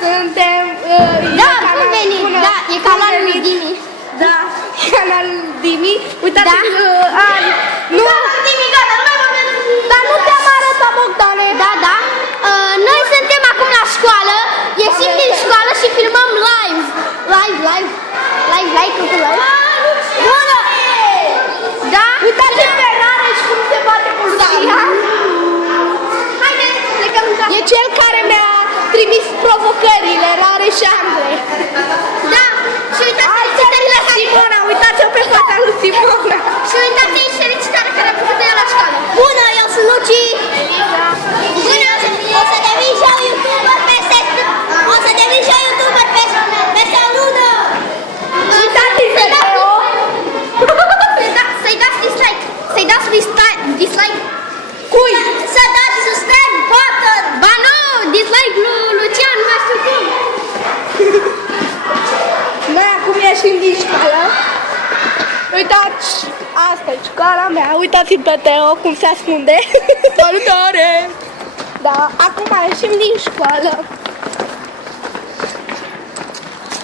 suntem... Da, bun venit! Da, e canalul lui Dimi. Da, canalul Dimi. Uitați că... Nu! Dimi, gata, nu mai vorbim! Dar nu te-am arătat, Bogdane! Da, da. Noi suntem acum la școală, ieșim din școală și filmăm live. Live, cu live. Bună! Da? Uitați pe Rareș cum se bate cu Lucia. Haideți, plecăm în casă. E cel care mi-a trimis provocările, Rareș Andrei. Da, și uitați felicitările care... Simona, uitați-o pe fata lui Simona. Și uitați aici felicitarea care a făcut ea la școală. Bună, eu sunt Luci. Bună, o să devin și eu YouTuber peste... O să devin și eu YouTuber peste o lună. Uitați-i pe Teo. Să-i dați dislike. Să-i dați dislike. Cui? Să dați subscribe button. Ba nu, dislike lui Lucian, nu mai știu cum. Noi acum ieșim din școală. Uitați, asta e școala mea. Uitați-l pe Teo cum se ascunde. Salutare! Da, acum ieșim din școală.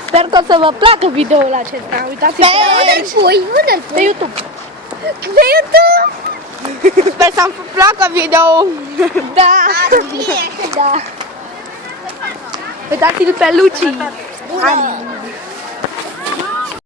Sper că o să vă placă videoul acesta. Uitați-l pe Unde-l pui? Unde-l pe pui? YouTube. Pe YouTube? Sper să-mi placă videoul. Da. Bine. Da. Uitați-l pe Luci. Bună.